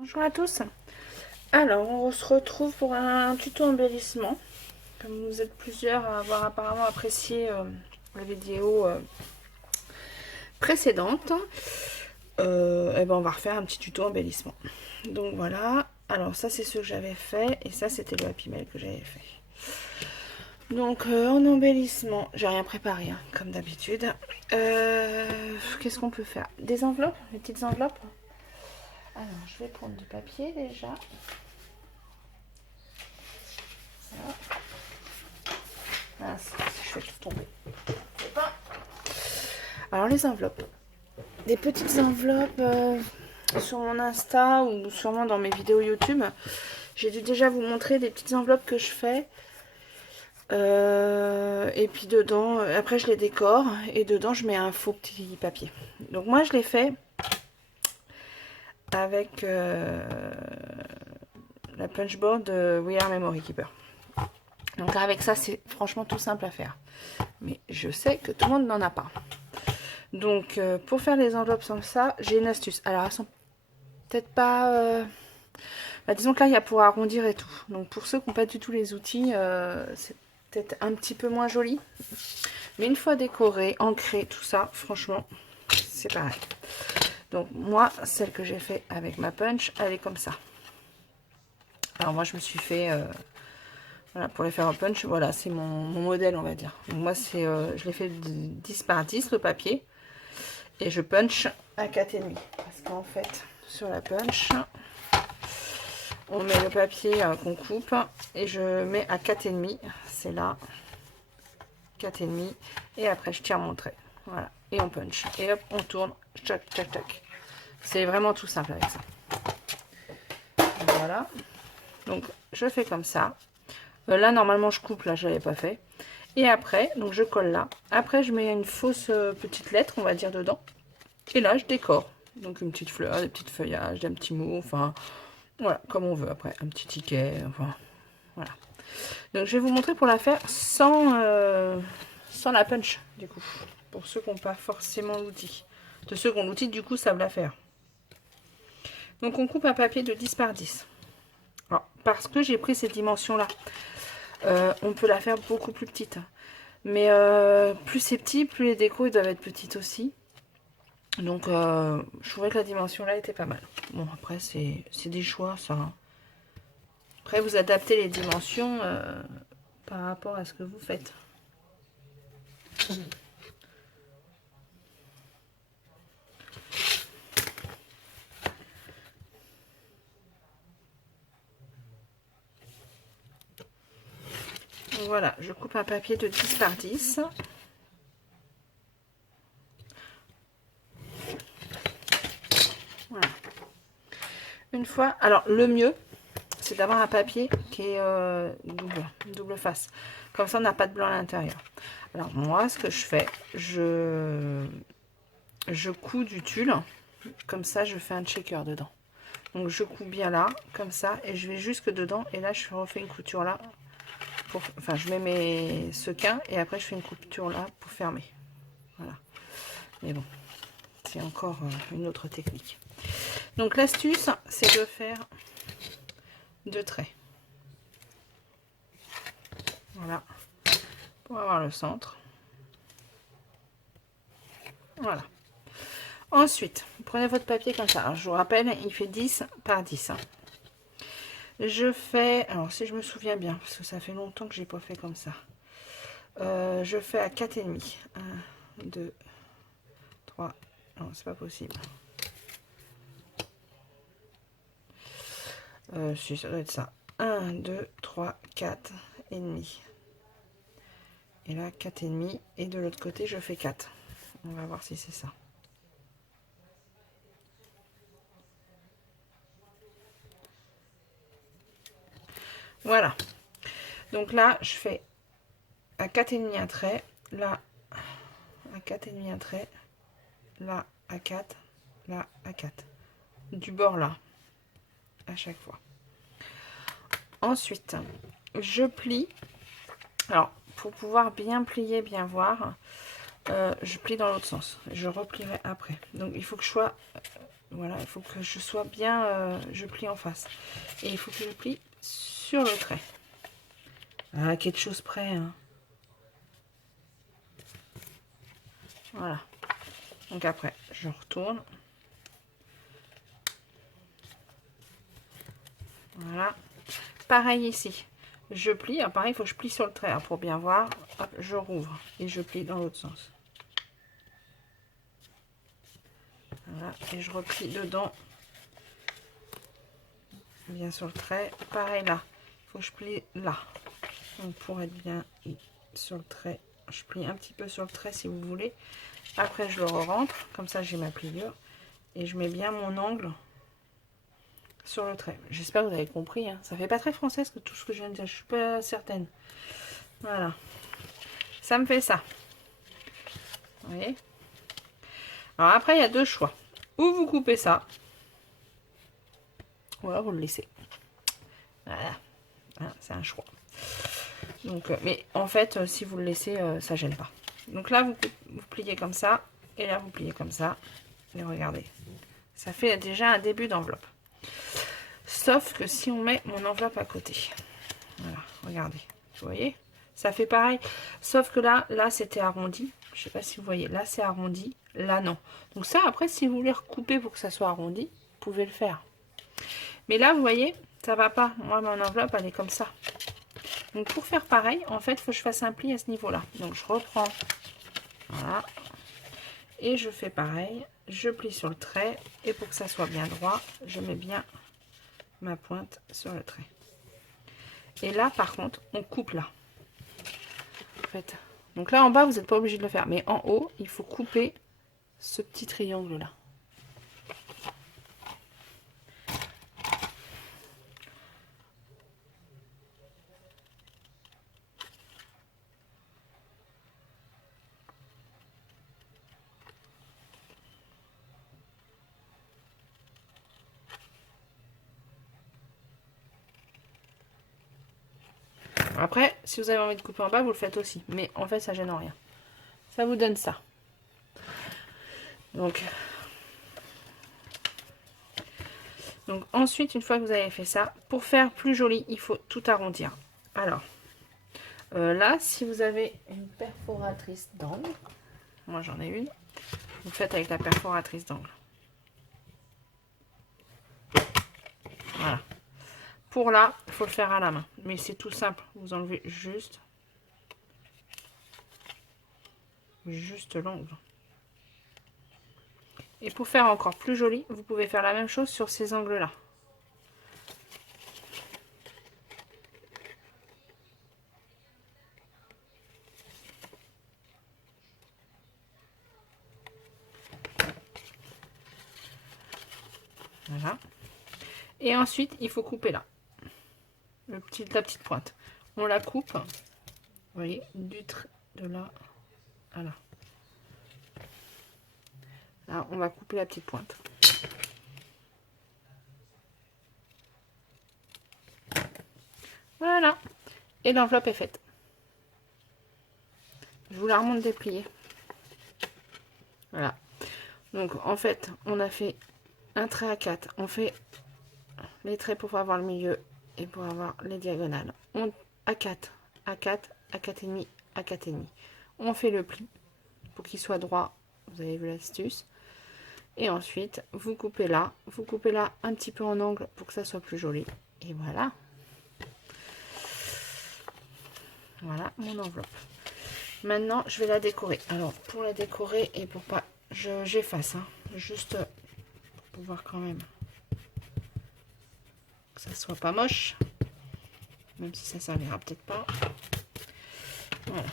Bonjour à tous. Alors, on se retrouve pour un tuto embellissement. Comme vous êtes plusieurs à avoir apparemment apprécié la vidéo précédente, et ben on va refaire un petit tuto embellissement. Donc voilà. Alors ça c'est ce que j'avais fait et ça c'était le Happy Mail que j'avais fait. Donc en embellissement, j'ai rien préparé hein, comme d'habitude. Qu'est-ce qu'on peut faire? Des enveloppes, des petites enveloppes. Alors je vais prendre du papier déjà. Ah, si je fais tout tomber. Alors les enveloppes. Des petites enveloppes sur mon Insta ou sûrement dans mes vidéos YouTube. J'ai dû déjà vous montrer des petites enveloppes que je fais. Et puis dedans, après je les décore et dedans je mets un faux petit papier. Donc moi je l'ai fait avec la punchboard de We Are Memory Keeper. Donc avec ça c'est franchement tout simple à faire. Mais je sais que tout le monde n'en a pas. Donc pour faire les enveloppes comme ça, j'ai une astuce. Alors elles sont peut-être pas... Bah, disons que là il y a pour arrondir et tout. Donc pour ceux qui n'ont pas du tout les outils, c'est peut-être un petit peu moins joli. Mais une fois décoré, ancré, tout ça, franchement, c'est pareil. Donc moi, celle que j'ai fait avec ma punch, elle est comme ça. Alors moi je me suis fait... voilà, pour les faire en punch, voilà, c'est mon modèle, on va dire. Donc moi, je l'ai fait de 10 par 10 le papier. Et je punch à 4,5. Parce qu'en fait, sur la punch, on met le papier qu'on coupe. Et je mets à 4,5. C'est là. 4,5. Et après, je tire mon trait. Voilà. Et on punch. Et hop, on tourne. Tchac, tchac, tchac. C'est vraiment tout simple avec ça. Voilà. Donc, je fais comme ça. Là, normalement, je coupe. Là, je l'avais pas fait. Et après, donc je colle là. Après, je mets une fausse petite lettre, on va dire, dedans. Et là, je décore. Donc une petite fleur, des petits feuillages, un petit mot, enfin, voilà, comme on veut après. Un petit ticket, enfin, voilà. Donc je vais vous montrer pour la faire sans la punch, du coup. Pour ceux qui n'ont pas forcément l'outil. De ceux qui ont l'outil, du coup, savent la faire. Donc on coupe un papier de 10 par 10. Alors, parce que j'ai pris ces dimensions-là. On peut la faire beaucoup plus petite. Mais plus c'est petit, plus les décos ils doivent être petites aussi. Donc je trouvais que la dimension là était pas mal. Bon après c'est des choix ça. Après vous adaptez les dimensions par rapport à ce que vous faites. Donc, voilà, je coupe un papier de 10 par 10. Voilà. Une fois, alors le mieux c'est d'avoir un papier qui est double face. Comme ça on n'a pas de blanc à l'intérieur. Alors moi ce que je fais, je couds du tulle. Comme ça je fais un checker dedans. Donc je couds bien là, comme ça, et je vais jusque dedans, et là je refais une couture là, enfin je mets mes sequins, et après je fais une couture là pour fermer. Voilà. Mais bon, c'est encore une autre technique. Donc l'astuce, c'est de faire 2 traits. Voilà, pour avoir le centre. Voilà. Ensuite, vous prenez votre papier comme ça. Alors, je vous rappelle, il fait 10 par 10. Hein. Je fais, alors si je me souviens bien, parce que ça fait longtemps que j'ai pas fait comme ça. Je fais à 4,5. 1, 2, 3. Non, c'est pas possible. Si, ça doit être ça. 1, 2, 3, 4 et demi. Et là, 4,5. Et de l'autre côté, je fais 4. On va voir si c'est ça. Voilà. Donc là, je fais à 4,5 un trait. Là, à 4,5 un trait. Là, à 4. Là, à 4. Du bord là. À chaque fois. Ensuite, je plie. Alors, pour pouvoir bien plier, bien voir, je plie dans l'autre sens. Je replierai après. Donc il faut que je sois... voilà, il faut que je sois bien... je plie en face. Et il faut que je plie sur le trait. À quelque chose près. Hein. Voilà. Donc après, je retourne. Voilà. Pareil ici. Je plie. Alors pareil, il faut que je plie sur le trait. Hein, pour bien voir, hop, je rouvre. Et je plie dans l'autre sens. Voilà. Et je replie dedans. Bien sur le trait. Pareil là. Il faut que je plie là. Donc pour être bien sur le trait, je plie un petit peu sur le trait si vous voulez. Après je le rentre. Comme ça j'ai ma pliure. Et je mets bien mon angle sur le trait. J'espère que vous avez compris. Hein. Ça fait pas très française que tout ce que je viens de dire. Je suis pas certaine. Voilà. Ça me fait ça. Vous voyez? Alors après, il y a deux choix. Ou vous coupez ça. Ou alors vous le laissez. Voilà. Hein, c'est un choix. Donc, mais en fait, si vous le laissez, ça gêne pas. Donc là, vous pliez comme ça. Et là, vous pliez comme ça. Et regardez. Ça fait déjà un début d'enveloppe. Sauf que si on met mon enveloppe à côté. Voilà, regardez. Vous voyez? Ça fait pareil. Sauf que là c'était arrondi. Je sais pas si vous voyez. Là, c'est arrondi. Là, non. Donc ça, après, si vous voulez recouper pour que ça soit arrondi, vous pouvez le faire. Mais là, vous voyez, ça va pas. Moi, mon enveloppe, elle est comme ça. Donc, pour faire pareil, en fait, il faut que je fasse un pli à ce niveau-là. Donc, je reprends. Voilà. Et je fais pareil. Je plie sur le trait. Et pour que ça soit bien droit, je mets bien ma pointe sur le trait. Et là, par contre, on coupe là. En fait. Donc là, en bas, vous n'êtes pas obligé de le faire. Mais en haut, il faut couper ce petit triangle-là. Après, si vous avez envie de couper en bas, vous le faites aussi. Mais en fait, ça gêne en rien. Ça vous donne ça. Donc ensuite, une fois que vous avez fait ça, pour faire plus joli, il faut tout arrondir. Alors, là, si vous avez une perforatrice d'angle, moi j'en ai une, vous faites avec la perforatrice d'angle. Voilà. Pour là, il faut le faire à la main. Mais c'est tout simple. Vous enlevez juste l'angle. Et pour faire encore plus joli, vous pouvez faire la même chose sur ces angles-là. Voilà. Et ensuite, il faut couper là. La petite pointe. On la coupe, vous voyez, de là à là. Là, on va couper la petite pointe. Voilà. Et l'enveloppe est faite. Je vous la remonte dépliée. Voilà. Donc, en fait, on a fait un trait à 4. On fait les traits pour avoir le milieu et pour avoir les diagonales. À 4, à 4, à 4,5, à 4,5. On fait le pli pour qu'il soit droit. Vous avez vu l'astuce. Et ensuite, vous coupez là un petit peu en angle pour que ça soit plus joli. Et voilà. Voilà mon enveloppe. Maintenant, je vais la décorer. Alors, pour la décorer et pour pas... J'efface, hein, juste pour voir quand même que ça soit pas moche. Même si ça servira peut-être pas. Voilà.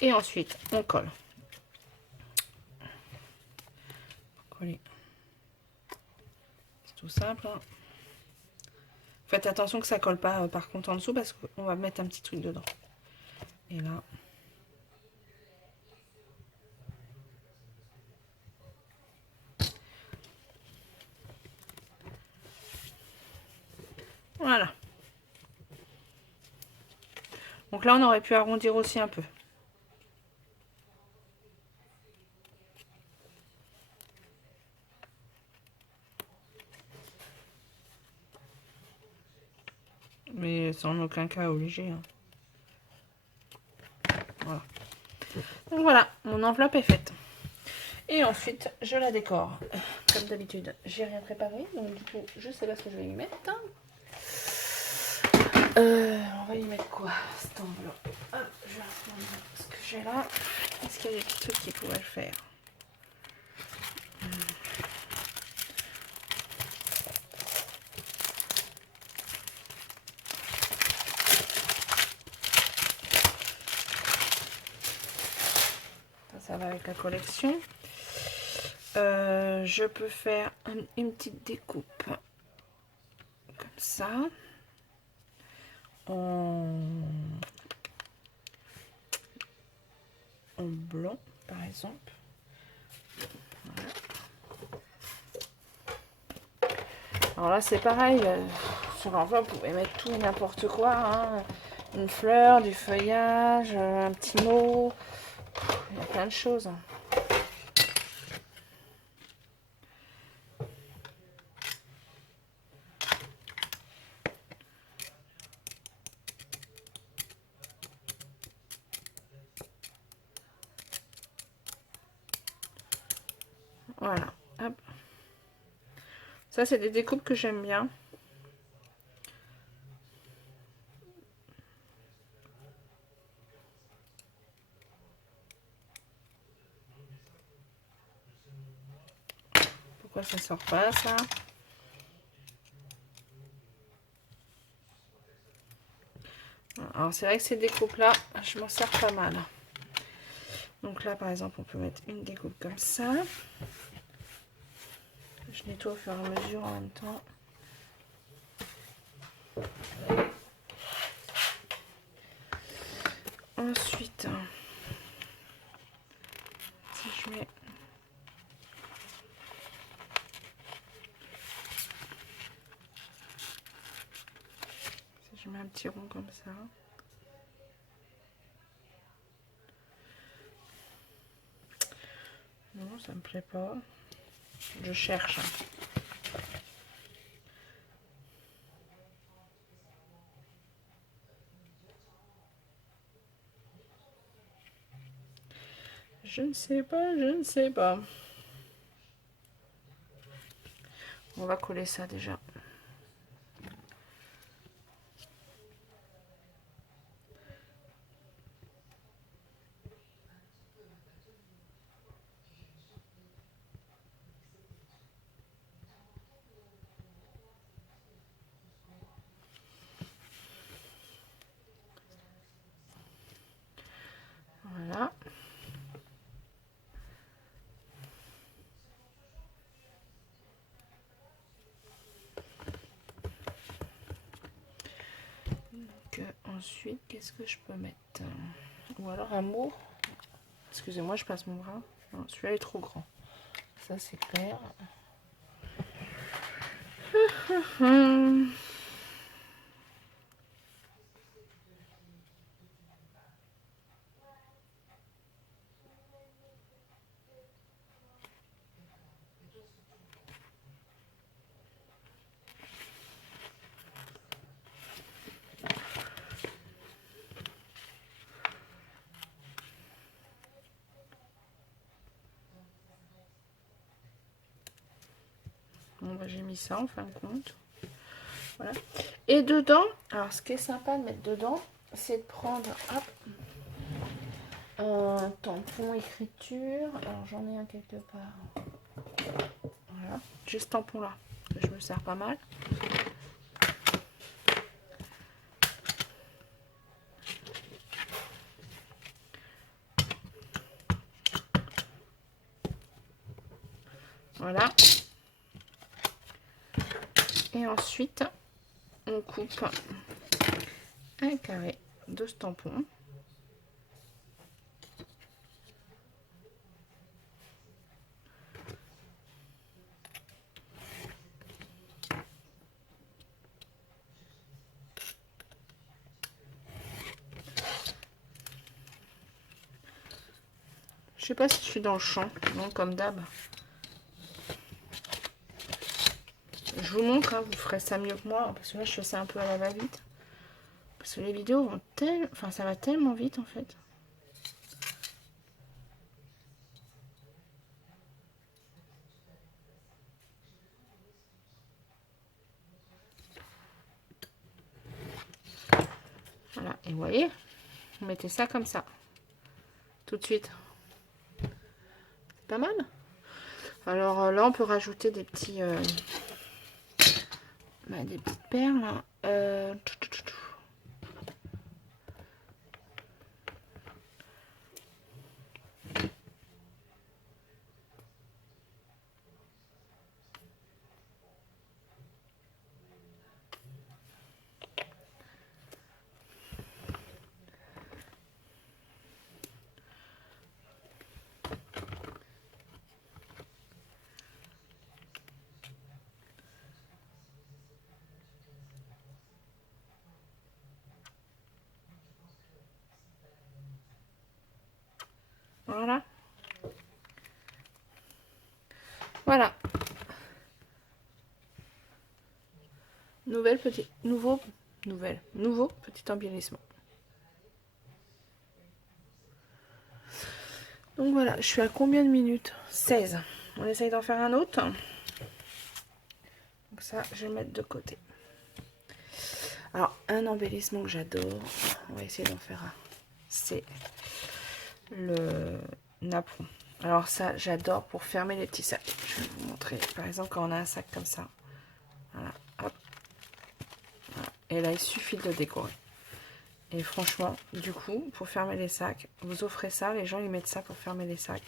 Et ensuite, on colle. Coller. C'est tout simple. Hein. Faites attention que ça colle pas par contre en dessous parce qu'on va mettre un petit truc dedans. Et là. Voilà. Donc là, on aurait pu arrondir aussi un peu. Mais c'est en aucun cas obligé. Hein. Voilà. Donc voilà, mon enveloppe est faite. Et ensuite, je la décore. Comme d'habitude, j'ai rien préparé, donc du coup, je sais pas ce que je vais y mettre. On va y mettre quoi, cette enveloppe? Hop, je vais reprendre ce que j'ai là. Est-ce qu'il y a des petits trucs qui pourraient le faire? Ça va avec la collection. Je peux faire une petite découpe comme ça en blanc par exemple. Voilà. Alors là c'est pareil, sur l'enveloppe vous pouvez mettre tout et n'importe quoi, hein. Une fleur, du feuillage, un petit mot, il y a plein de choses. Voilà, hop. Ça c'est des découpes que j'aime bien. Pourquoi ça sort pas ça? Alors c'est vrai que ces découpes là, je m'en sers pas mal. Donc là par exemple on peut mettre une découpe comme ça. Je nettoie au fur et à mesure en même temps. Ensuite, si je mets un petit rond comme ça. Non, ça me plaît pas. Je cherche. Je ne sais pas, je ne sais pas. On va coller ça déjà. Voilà. Donc, ensuite, qu'est-ce que je peux mettre? Ou alors un mot. Excusez-moi, je passe mon bras. Non, celui-là est trop grand. Ça, c'est clair. Bon, bah, j'ai mis ça en fin de compte. Voilà. Et dedans, alors ce qui est sympa de mettre dedans, c'est de prendre hop, un tampon écriture. Alors j'en ai un quelque part. Voilà, j'ai ce tampon là. Je me sers pas mal. Voilà. Et ensuite, on coupe un carré de ce tampon. Je sais pas si je suis dans le champ, non, comme d'hab. Je vous montre, hein, vous ferez ça mieux que moi, parce que là je fais ça un peu à la va-vite. Parce que les vidéos vont tellement... Enfin, ça va tellement vite, en fait. Voilà, et vous voyez, vous mettez ça comme ça. Tout de suite. C'est pas mal. Alors là, on peut rajouter des petits... des petites perles. Voilà. Voilà. Nouveau petit embellissement. Donc voilà, je suis à combien de minutes? 16. On essaye d'en faire un autre. Donc ça, je vais mettre de côté. Alors, un embellissement que j'adore, on va essayer d'en faire un. C'est le napperon. Alors ça, j'adore pour fermer les petits sacs. Je vais vous montrer. Par exemple, quand on a un sac comme ça. Voilà, hop. Voilà. Et là, il suffit de le décorer. Et franchement, du coup, pour fermer les sacs, vous offrez ça. Les gens, ils mettent ça pour fermer les sacs.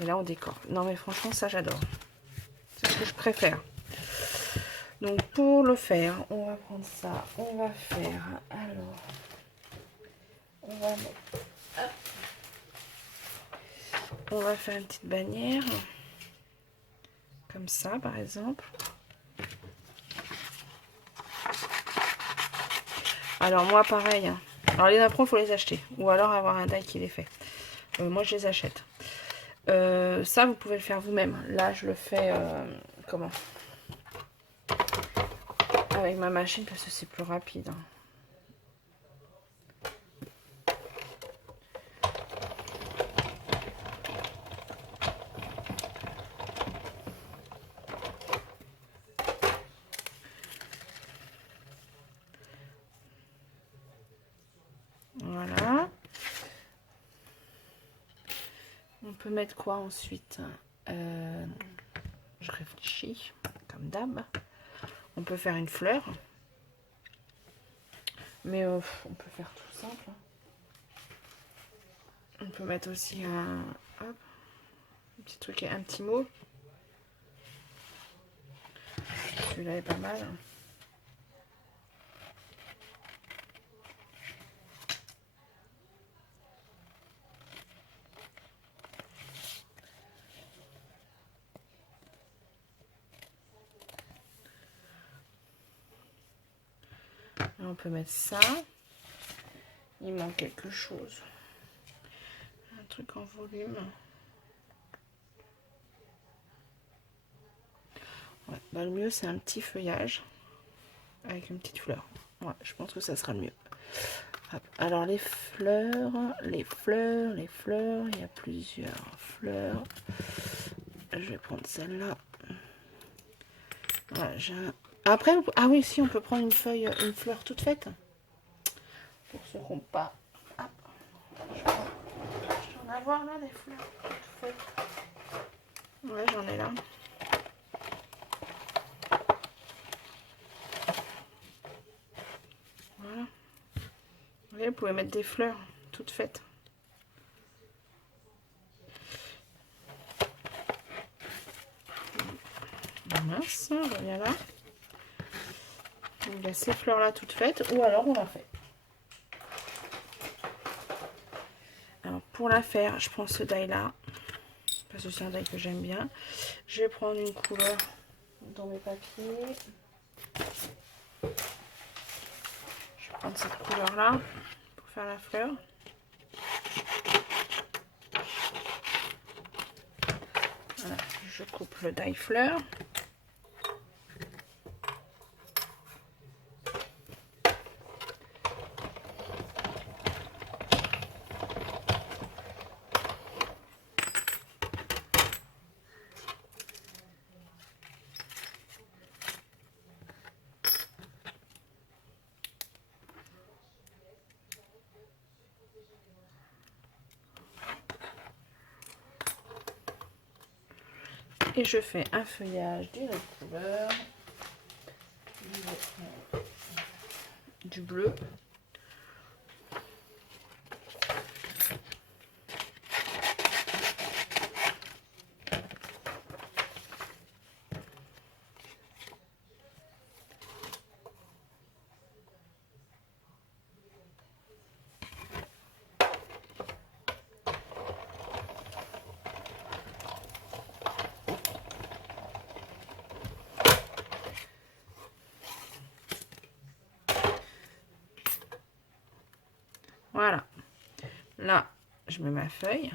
Et là, on décore. Non, mais franchement, ça, j'adore. C'est ce que je préfère. Donc, pour le faire, on va prendre ça. On va faire... Alors... On va mettre... Hop. On va faire une petite bannière. Comme ça, par exemple. Alors, moi, pareil. Hein. Alors, les napperons, il faut les acheter. Ou alors avoir un die qui les fait. Moi, je les achète. Ça, vous pouvez le faire vous-même. Là, je le fais... comment? Avec ma machine, parce que c'est plus rapide. Hein. Voilà. On peut mettre quoi ensuite? Je réfléchis, comme d'hab. On peut faire une fleur. Mais on peut faire tout simple. On peut mettre aussi un petit truc, un petit mot. Celui-là est pas mal. Là, on peut mettre ça. Il manque quelque chose. Un truc en volume. Ouais, bah, le mieux, c'est un petit feuillage avec une petite fleur. Ouais, je pense que ça sera le mieux. Hop. Alors, les fleurs, il y a plusieurs fleurs. Je vais prendre celle-là. Voilà, après, ah oui, si, on peut prendre une fleur toute faite. Pour ceux qui n'ont pas. Hop. Je vais en avoir là, des fleurs toutes faites. Ouais, j'en ai là. Voilà. Vous voyez, vous pouvez mettre des fleurs toutes faites. Mince, on revient là. Il y a ces fleurs là toutes faites, ou alors on la fait. Alors pour la faire, je prends ce die là, parce que c'est un die que j'aime bien. Je vais prendre une couleur dans mes papiers. Je vais prendre cette couleur là pour faire la fleur. Voilà, je coupe le die fleur. Et je fais un feuillage d'une autre couleur. Du bleu. Voilà. Là, je mets ma feuille.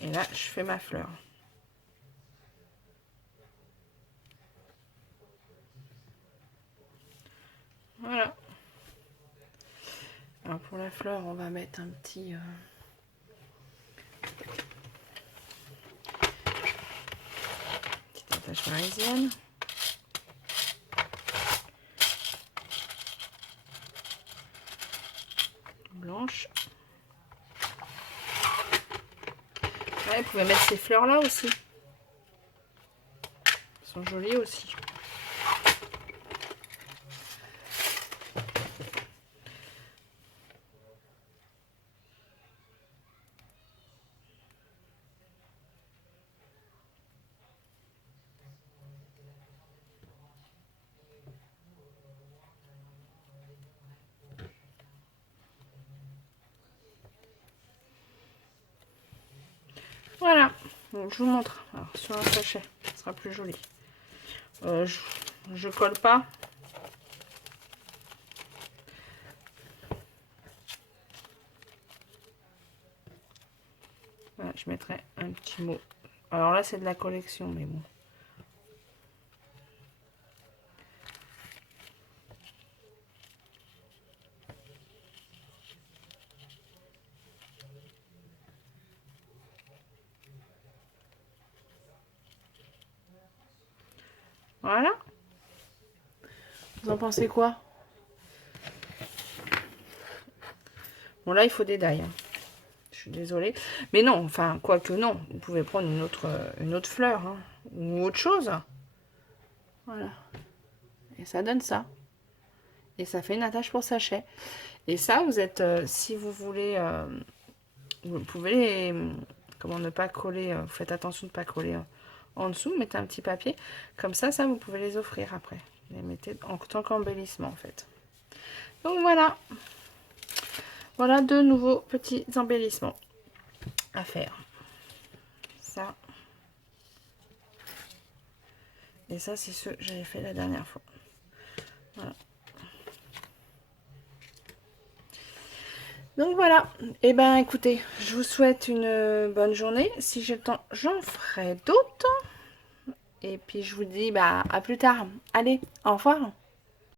Et là, je fais ma fleur. Voilà. Alors pour la fleur, on va mettre un petit... petite attache parisienne. Blanche. Ouais, vous pouvez mettre ces fleurs là aussi. Elles sont jolies aussi. Voilà, donc je vous montre. Alors, sur un sachet, ce sera plus joli. Je colle pas. Voilà, je mettrai un petit mot. Alors là, c'est de la collection, mais bon. Voilà. Vous en pensez quoi? Bon, là, il faut des dailles. Hein. Je suis désolée. Mais non, enfin, quoique non. Vous pouvez prendre une autre fleur. Hein, ou autre chose. Voilà. Et ça donne ça. Et ça fait une attache pour sachet. Et ça, vous êtes... si vous voulez... vous pouvez les... Comment ne pas coller... vous faites attention de ne pas coller en dessous. Mettez un petit papier. Comme ça, vous pouvez les offrir après. Les mettez en tant qu'embellissement, en fait. Donc, voilà. Voilà deux nouveaux petits embellissements à faire. Ça. Et ça, c'est ce que j'avais fait la dernière fois. Voilà. Donc voilà. Et ben écoutez, je vous souhaite une bonne journée. Si j'ai le temps, j'en ferai d'autres. Et puis je vous dis à plus tard. Allez, au revoir.